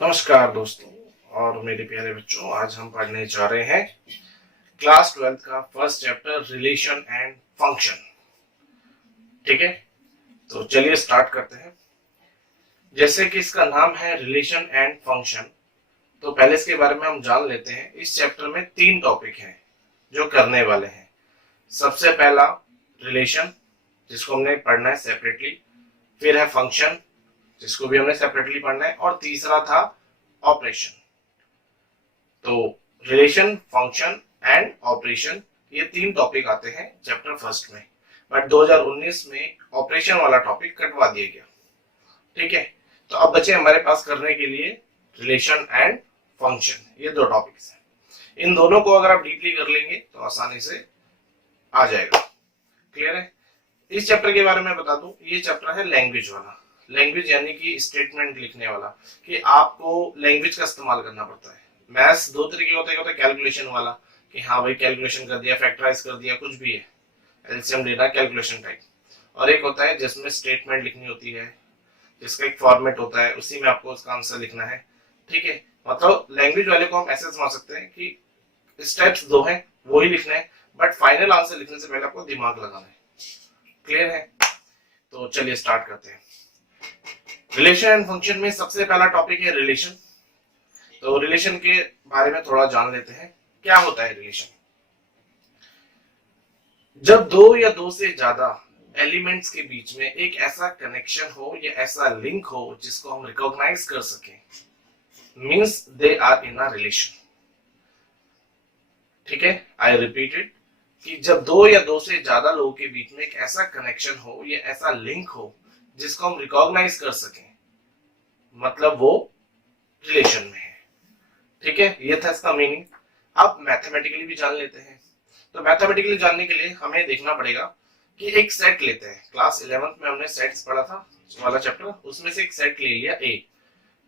नमस्कार दोस्तों और मेरे प्यारे बच्चों, आज हम पढ़ने जा रहे हैं क्लास 12th का first chapter relation and function. ठीक है, तो चलिए स्टार्ट करते हैं। जैसे कि इसका नाम है रिलेशन एंड फंक्शन, तो पहले इसके बारे में हम जान लेते हैं। इस चैप्टर में 3 टॉपिक हैं जो करने वाले हैं। सबसे पहला रिलेशन, जिसको हमने पढ़ना है सेपरेटली। फिर है फंक्शन, जिसको भी हमने सेपरेटली पढ़ना है। और तीसरा था ऑपरेशन। तो रिलेशन, फंक्शन एंड ऑपरेशन, ये 3 टॉपिक आते हैं चैप्टर फर्स्ट में। बट 2019 में ऑपरेशन वाला टॉपिक कटवा दिया गया। ठीक है, तो अब बचे हमारे पास करने के लिए रिलेशन एंड फंक्शन, ये 2 टॉपिक्स हैं। इन दोनों को अगर आप डीपली कर लेंगे तो आसानी से आ जाएगा। क्लियर है? इस चैप्टर के बारे में बता दूं, ये चैप्टर है लैंग्वेज वाला। लैंग्वेज यानी कि स्टेटमेंट लिखने वाला, कि आपको लैंग्वेज का इस्तेमाल करना पड़ता है। मैथ्स 2 तरीके होता है, कैलकुलेशन वाला, कि हाँ भाई कैलकुलेशन कर दिया, फैक्टराइज कर दिया, कुछ भी है, एलसीएम लेना, कैलकुलेशन टाइप। और एक होता है जिसमें स्टेटमेंट लिखनी होती है, जिसका एक फॉर्मेट होता है, उसी में आपको उसका आंसर लिखना है। ठीक है, मतलब लैंग्वेज वाले को हम ऐसे समझ सकते हैं कि स्टेप्स 2 हैं, वो ही लिखना है, बट फाइनल आंसर लिखने से पहले आपको दिमाग लगाना है। क्लियर है? तो चलिए स्टार्ट करते हैं। रिलेशन एंड फंक्शन में सबसे पहला टॉपिक है रिलेशन। तो रिलेशन के बारे में थोड़ा जान लेते हैं। क्या होता है रिलेशन? जब 2 या 2 से ज्यादा एलिमेंट्स के बीच में एक ऐसा कनेक्शन हो या ऐसा लिंक हो जिसको हम रिकॉग्नाइज कर सकें, means they are in a relation. ठीक है, आई रिपीटेड, कि जब 2 या 2 से ज्यादा लोगों के बीच में एक ऐसा कनेक्शन हो या ऐसा लिंक हो जिसको हम रिकॉग्नाइज कर सकें, मतलब वो रिलेशन में है। ठीक है, ये था इसका मीनिंग। अब मैथमेटिकली भी जान लेते हैं। तो मैथमेटिकली जानने के लिए हमें देखना पड़ेगा कि एक सेट लेते हैं। क्लास 11th में हमने सेट्स पढ़ा था वाला चैप्टर, उसमें से एक सेट ले लिया ए।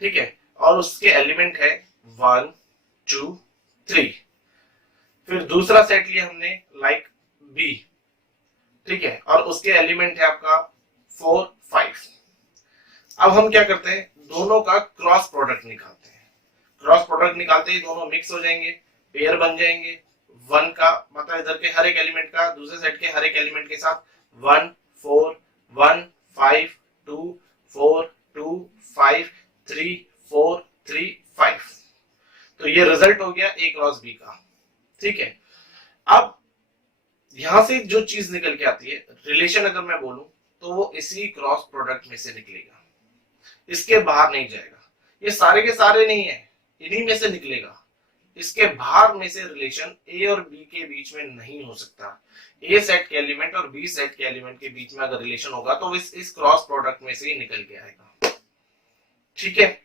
ठीक है, और उसके एलिमेंट है 1 2 3। फिर दूसरा सेट लिया हमने लाइक बी। ठीक है, और उसके एलिमेंट है आपका 4 5। अब हम क्या करते हैं, दोनों का क्रॉस प्रोडक्ट निकालते हैं। क्रॉस प्रोडक्ट निकालते ही दोनों मिक्स हो जाएंगे, पेयर बन जाएंगे। 1 का मतलब इधर के हर एक एलिमेंट का दूसरे सेट के हर एक एलिमेंट के साथ 1 4 1 5 2 4 2 5 3 4 3 5। तो ये रिजल्ट हो गया ए क्रॉस बी का। ठीक है, अब यहां से जो चीज निकल के आती है रिलेशन, अगर मैं बोलूं तो वो इसी क्रॉस प्रोडक्ट में से निकलेगा, इसके बाहर नहीं जाएगा। ये सारे के सारे नहीं है, इन्हीं में से निकलेगा। इसके बाहर में से रिलेशन ए और बी के बीच में नहीं हो सकता। ए सेट के एलिमेंट और बी सेट के एलिमेंट के बीच में अगर रिलेशन होगा तो इस क्रॉस प्रोडक्ट में से ही निकल के आएगा। ठीक है,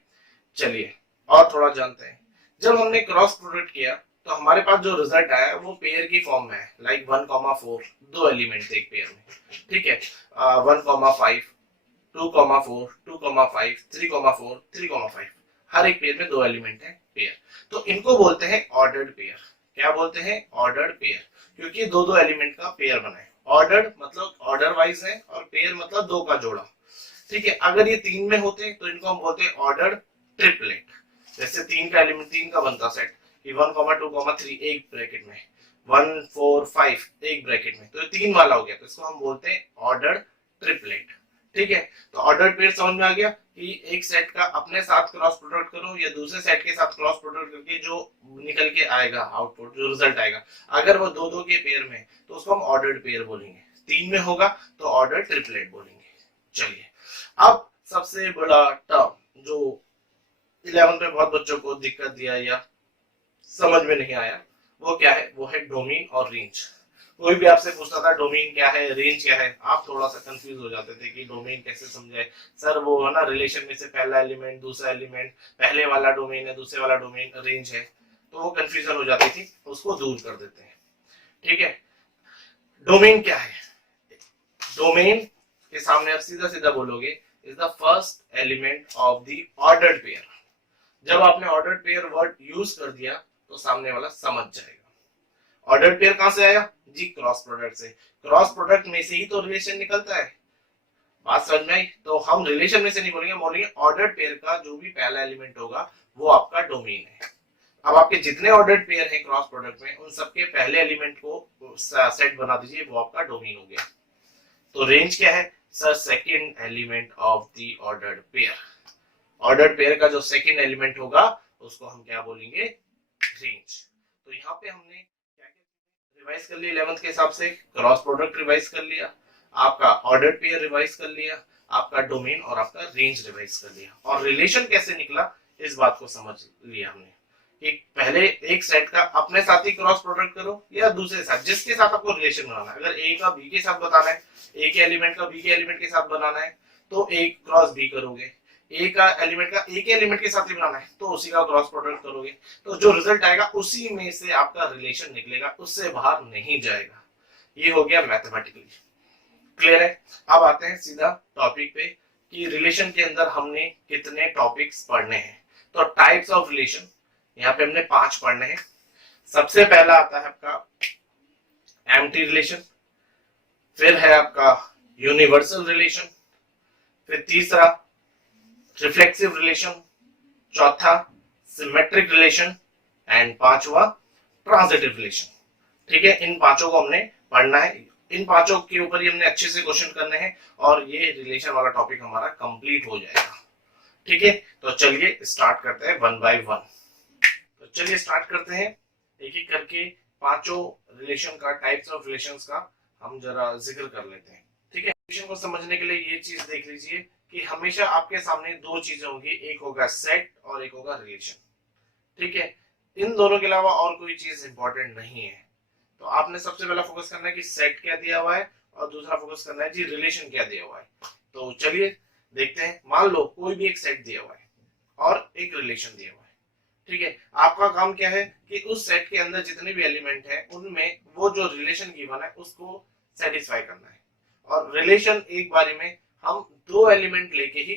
चलिए और थोड़ा जानते हैं। जब हमने क्रॉस प्रोडक्ट किया तो हमारे पास जो रिजल्ट आया वो पेयर की फॉर्म में है, लाइक 1,4, 2 एलिमेंट थे एक पेयर में। ठीक है, 1,5 2,4 2,5 3,4 3,5, हर एक पेयर में 2 एलिमेंट है पेयर। तो इनको बोलते हैं ऑर्डर्ड पेयर। क्या बोलते हैं? ऑर्डर्ड पेयर, क्योंकि 2 एलिमेंट का पेयर बना है। ऑर्डर्ड मतलब ऑर्डर वाइज है, और पेयर मतलब 2 का जोड़ा। ठीक है, अगर ये 3 में होते तो इनको हम बोलते हैं ऑर्डर्ड ट्रिपलेट। जैसे 3 का एलिमेंट, 3 का बनता सेट कि 1, 2, 3 एक ब्रैकेट में, 1 4 5 एक ब्रैकेट में, तो ये 3 वाला हो गया, तो इसको हम बोलते हैं ऑर्डर्ड ट्रिपलेट। ठीक है, तो ऑर्डर्ड पेयर समझ में आ गया कि एक सेट का अपने साथ क्रॉस प्रोडक्ट करो या दूसरे सेट के साथ क्रॉस प्रोडक्ट करके जो निकल के आएगा आउटपुट, जो रिजल्ट आएगा, अगर वो 2 2 के पेयर में तो उसको हम ऑर्डर्ड पेयर बोलेंगे। 3 में होगा तो ऑर्डर्ड ट्रिपलेट बोलेंगे। चलिए, अब सबसे बड़ा टर्म जो 11 में बहुत बच्चों को दिक्कत दिया या समझ में नहीं आया, वो क्या है? वो है डोमेन और रेंज। कोई भी आपसे पूछता था डोमेन क्या है, रेंज क्या है, आप थोड़ा सा कंफ्यूज हो जाते थे कि डोमेन कैसे समझाए सर। वो है ना, रिलेशन में से पहला एलिमेंट, दूसरा एलिमेंट, पहले वाला डोमेन है, दूसरे वाला डोमेन रेंज है, तो वो कंफ्यूजन हो जाती थी, उसको दूर कर देते हैं। ठीक है, डोमेन क्या है? डोमेन के सामने आप सीधा सीधा बोलोगे is the first element of the ordered pair. जब आपने ऑर्डर्ड पेयर वर्ड यूज कर दिया तो सामने वाला समझ जाएगा। ऑर्डर्ड पेयर कहां से आया जी? क्रॉस प्रोडक्ट से। क्रॉस प्रोडक्ट में से ही तो रिलेशन निकलता है। बात समझ में आई? तो हम रिलेशन में से नहीं बोलेंगे, बोलेंगे ऑर्डर्ड पेयर का जो भी पहला एलिमेंट होगा वो आपका डोमेन है। अब आपके जितने ऑर्डर्ड पेयर हैं क्रॉस प्रोडक्ट में, उन सबके पहले एलिमेंट को सेट बना दीजिए, वो आपका डोमेन हो गया। तो रेंज क्या है sir? Second element of the ordered pair. Ordered pair का जो सेकंड एलिमेंट होगा उसको हम क्या बोलेंगे? रेंज। तो यहाँ पे हमने क्या क्या रिवाइज कर लिया 11th के हिसाब से, क्रॉस प्रोडक्ट रिवाइज कर लिया, आपका ऑर्डर्ड पेयर रिवाइज कर लिया, आपका डोमेन और आपका रेंज रिवाइज कर लिया, और रिलेशन कैसे निकला इस बात को समझ लिया हमने कि पहले एक सेट का अपने साथ ही क्रॉस प्रोडक्ट करो या दूसरे साथ, जिसके साथ आपको रिलेशन बनाना है। अगर ए का बी के साथ बताना है, ए के एलिमेंट का बी के एलिमेंट के साथ बनाना है, तो ए क्रॉस बी करोगे। ए का एलिमेंट का ए के एलिमेंट के साथ ही बनाना है तो उसी का क्रॉस प्रोडक्ट करोगे। तो जो रिजल्ट आएगा उसी में से आपका रिलेशन निकलेगा, उससे बाहर नहीं जाएगा। ये हो गया मैथमेटिकली। क्लियर है? अब आते हैं सीधा टॉपिक पे कि रिलेशन के अंदर हमने कितने टॉपिक्स पढ़ने हैं। तो टाइप्स ऑफ रिलेशन यहाँ पे हमने 5 पढ़ने हैं। सबसे पहला आता है आपका एम्प्टी रिलेशन, फिर है आपका यूनिवर्सल रिलेशन, फिर तीसरा रिफ्लेक्सिव रिलेशन, चौथा सिमेट्रिक रिलेशन एंड पांचवा ट्रांजिटिव रिलेशन। ठीक है, इन पांचों को हमने पढ़ना है, इन पांचों के ऊपर ही हमने अच्छे से क्वेश्चन करने हैं और ये रिलेशन वाला टॉपिक हमारा कंप्लीट हो जाएगा। ठीक है, तो चलिए स्टार्ट करते हैं वन बाय वन। तो चलिए स्टार्ट करते हैं एक एक करके, पांचों रिलेशन का, टाइप्स ऑफ रिलेशंस का हम जरा जिक्र कर लेते हैं। ठीक है, रिलेशन को समझने के लिए ये चीज देख लीजिए कि हमेशा आपके सामने दो चीजें होंगी, एक होगा सेट और एक होगा रिलेशन। ठीक है, इन दोनों के अलावा और कोई चीज इंपॉर्टेंट नहीं है। तो आपने सबसे पहला फोकस करना है कि सेट क्या दिया हुआ है, और दूसरा फोकस करना है जी रिलेशन क्या दिया हुआ है। तो चलिए देखते हैं। मान लो कोई भी एक सेट दिया हुआ है और एक रिलेशन दिया हुआ है। ठीक है, आपका काम क्या है कि उस सेट के अंदर जितने भी एलिमेंट हैं उनमें वो जो रिलेशन गिवन है उसको सेटिस्फाई करना है। और रिलेशन एक बारी में हम दो एलिमेंट लेके ही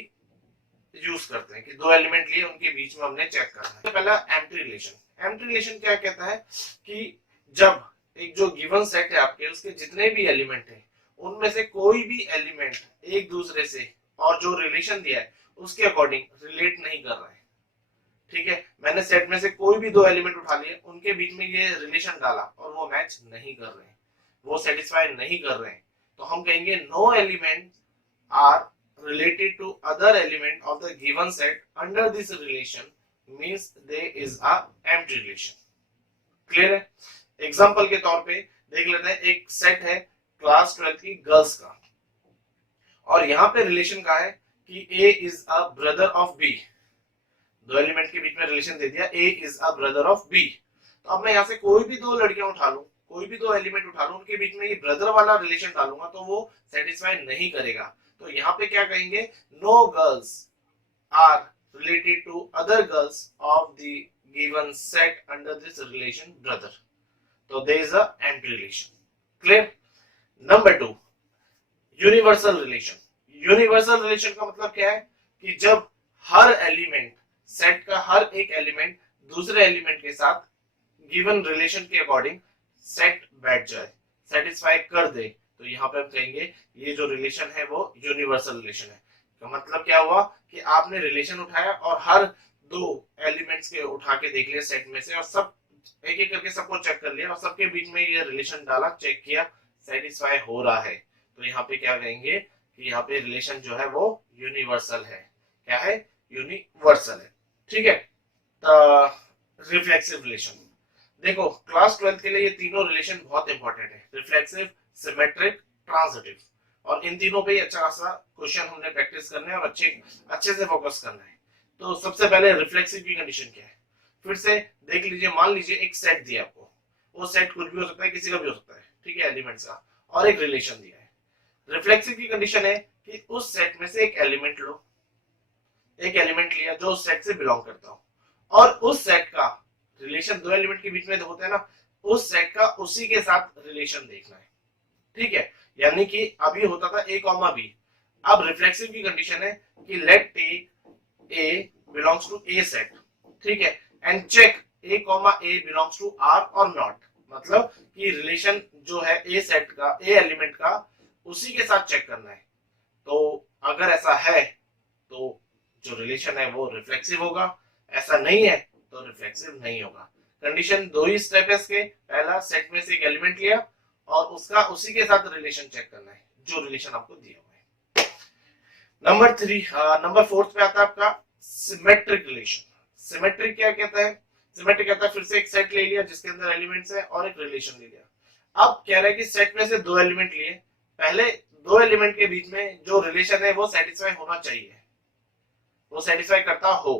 यूज करते हैं कि दो एलिमेंट लिए उनके बीच में हमने चेक करना है। तो पहला एम्प्टी रिलेशन। एम्प्टी रिलेशन क्या कहता है कि जब एक जो गिवन सेट है आपके, उसके जितने भी एलिमेंट हैं उनमें से कोई भी एलिमेंट एक दूसरे से और जो रिलेशन दिया है उसके अकॉर्डिंग रिलेट नहीं कर रहा है। ठीक है, मैंने सेट में से कोई भी दो एलिमेंट उठा लिए, उनके बीच में ये रिलेशन डाला और वो मैच नहीं कर रहे हैं, वो सेटिस्फाई नहीं कर रहे हैं, तो हम कहेंगे no element are related to other element of the given set under this relation means there is a empty relation. Clear है? एग्जांपल के तौर पे देख लेते हैं, एक सेट है क्लास 12 की गर्ल्स का, और यहाँ पे रिलेशन का है कि A is a brother of B। दो एलिमेंट के बीच में रिलेशन दे दिया, A is a brother of B। तो अब मैं यहाँ से कोई भी दो लड़कियां उठा लूं, कोई भी दो एलिमेंट उठा लूं, उनके बीच में ये ब्रदर वाला रिलेशन डालूंगा तो वो सेटिस्फाई नहीं करेगा। तो यहाँ पे क्या कहेंगे? No girls are related to other girls of the given set under this relation brother. तो there is a empty relation. Clear? Number 2, universal relation. Universal relation का मतलब क्या है कि जब हर एलिमेंट, सेट का हर एक एलिमेंट दूसरे एलिमेंट के साथ गिवन रिलेशन के अकॉर्डिंग सेट बैठ जाए, सेटिस्फाई कर दे, तो यहाँ पे हम कहेंगे ये जो रिलेशन है वो यूनिवर्सल रिलेशन है। तो मतलब क्या हुआ कि आपने रिलेशन उठाया और हर दो एलिमेंट्स के उठा के देख लिया सेट में से, और सब एक एक करके सबको चेक कर लिया और सबके बीच में ये रिलेशन डाला, चेक किया, सेटिस्फाई हो रहा है, तो यहाँ पे क्या कहेंगे कि यहाँ पे रिलेशन जो है वो यूनिवर्सल है। क्या है? यूनिवर्सल है। ठीक है, रिफ्लेक्सिव रिलेशन। देखो क्लास 12 के लिए ये तीनों रिलेशन बहुत इंपॉर्टेंट है, रिफ्लेक्सिव, सिमेट्रिक, ट्रांजिटिव, और इन तीनों पे अच्छा खासा क्वेश्चन हमने प्रैक्टिस करना है और अच्छे से फोकस करना है। तो सबसे पहले रिफ्लेक्सिव की कंडीशन क्या है, फिर से देख लीजिए। मान लीजिए एक सेट दिया आपको, वो सेट कुछ भी हो सकता है, किसी का भी हो सकता है, ठीक है, एलिमेंट्स का, और एक रिलेशन दिया है। रिफ्लेक्सिव की कंडीशन है कि उस सेट में से एक एलिमेंट लो, एक एलिमेंट लिया जो उस सेट से बिलोंग करता हो, और उस सेट का रिलेशन दो एलिमेंट के बीच में होता है ना, उस सेट का उसी के साथ रिलेशन देखना है। ठीक है, यानी कि अभी होता था A कॉमा B, अब रिफ्लेक्सिव की कंडीशन है कि let A belongs to A set, ठीक है, and check A comma A belongs to R और नॉट। मतलब कि रिलेशन जो है A सेट का, A एलिमेंट का, उसी के साथ चेक करना है। तो अगर ऐसा है तो जो रिलेशन है वो रिफ्लेक्सिव होगा, ऐसा नहीं है तो रिफ्लेक्सिव नहीं होगा। कंडीशन दो ही स्टेप है इसके, पहला सेट में से एक एलिमेंट लिया और उसका उसी के साथ रिलेशन चेक करना है जो रिलेशन आपको दिया हुआ है। नंबर 4 पे आता है आपका सिमेट्रिक रिलेशन। सिमेट्रिक क्या कहता है? सिमेट्रिक कहता है फिर से एक सेट ले लिया जिसके अंदर एलिमेंट्स है और एक रिलेशन ले लिया। अब कह रहा है कि सेट में से दो एलिमेंट लिए, पहले दो एलिमेंट के बीच में जो रिलेशन है वो सेटिस्फाई होना चाहिए, वो सेटिस्फाई करता हो।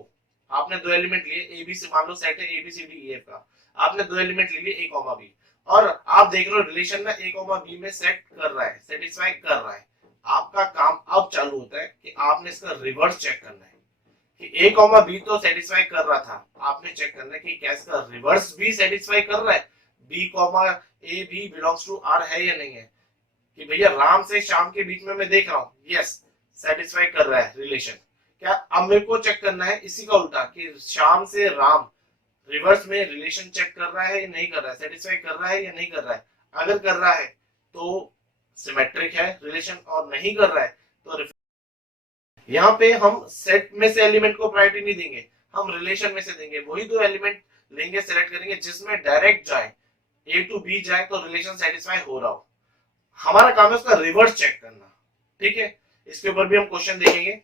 आपने दो एलिमेंट लिए ए बी से, मान लो सेट है A B C D E F का, आपने दो एलिमेंट ले लिए ए कॉमा बी और आप देख रहे हो रिलेशन ना ए कॉमा बी में सेट कर रहा है, सेटिस्फाई कर रहा है। आपका काम अब चालू होता है कि आपने इसका रिवर्स चेक करना है कि ए कॉमा बी तो सेटिस्फाई कर रहा था, आपने चेक करना है कि क्या इसका रिवर्स भी सेटिस्फाई कर रहा है, B comma A B belongs to R है या नहीं है। कि भैया राम से श्याम के बीच में मैं देख रहा हूँ, यस सेटिस्फाई कर रहा है रिलेशन। क्या अब मेरे को चेक करना है इसी का उल्टा कि श्याम से राम रिवर्स में रिलेशन चेक कर रहा है या नहीं कर रहा है, सेटिस्फाई कर रहा है या नहीं कर रहा है। अगर कर रहा है तो सिमेट्रिक है रिलेशन और नहीं कर रहा है तो यहाँ पे हम सेट में से एलिमेंट को प्रायोरिटी नहीं देंगे, हम रिलेशन में से देंगे। वही दो एलिमेंट लेंगे, सेलेक्ट करेंगे जिसमें डायरेक्ट जाए, ए टू बी जाए तो रिलेशन सेटिस्फाई हो रहा हो। हमारा काम है उसका रिवर्स चेक करना, ठीक है। इसके ऊपर भी हम क्वेश्चन देखेंगे।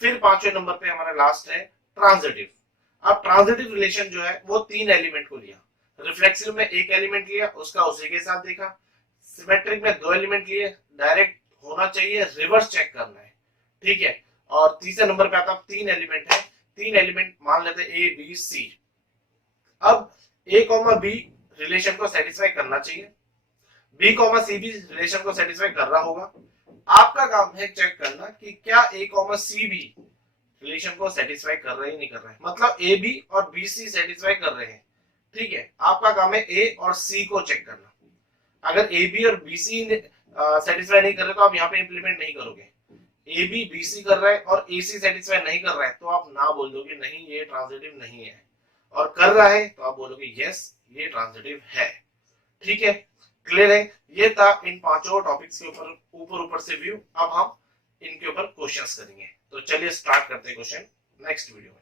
फिर 5वें नंबर पे हमारा लास्ट है ट्रांजिटिव। अब ट्रांजिटिव रिलेशन जो है वो तीन एलिमेंट को लिया, रिफ्लेक्सिव में एक एलिमेंट लिया उसका उसी के साथ देखा, सिमेट्रिक में दो एलिमेंट लिए, डायरेक्ट होना चाहिए, रिवर्स चेक करना है, ठीक है। और तीसरे नंबर पे आता तीन एलिमेंट है, तीन एलिमेंट मान लेते ए बी सी। अब ए कॉमा बी रिलेशन को सेटिस्फाई करना चाहिए, बी कॉमा सी भी रिलेशन को सेटिस्फाई कर रहा होगा। आपका काम है चेक करना कि क्या ए कॉमा सी भी रिलेशन को सेटिस्फाई कर रहे हैं नहीं कर रहे हैं, मतलब ए बी और बी सी सेटिस्फाई कर रहे हैं, ठीक है। आपका काम है ए और सी को चेक करना। अगर ए बी और बी सी सेटिस्फाई नहीं कर रहे तो आप यहाँ पे इंप्लीमेंट नहीं करोगे। ए बी बी सी कर रहा है और ए सी सेटिस्फाई नहीं कर रहा है तो आप ना बोल दोगे नहीं ये ट्रांजिटिव नहीं है, और कर रहा है तो आप बोलोगे यस ये ट्रांजिटिव है, ठीक है। क्लियर है? ये था इन पांचों टॉपिक्स के ऊपर से व्यू। अब हम इनके ऊपर क्वेश्चंस करेंगे। तो चलिए स्टार्ट करते हैं क्वेश्चन नेक्स्ट वीडियो में।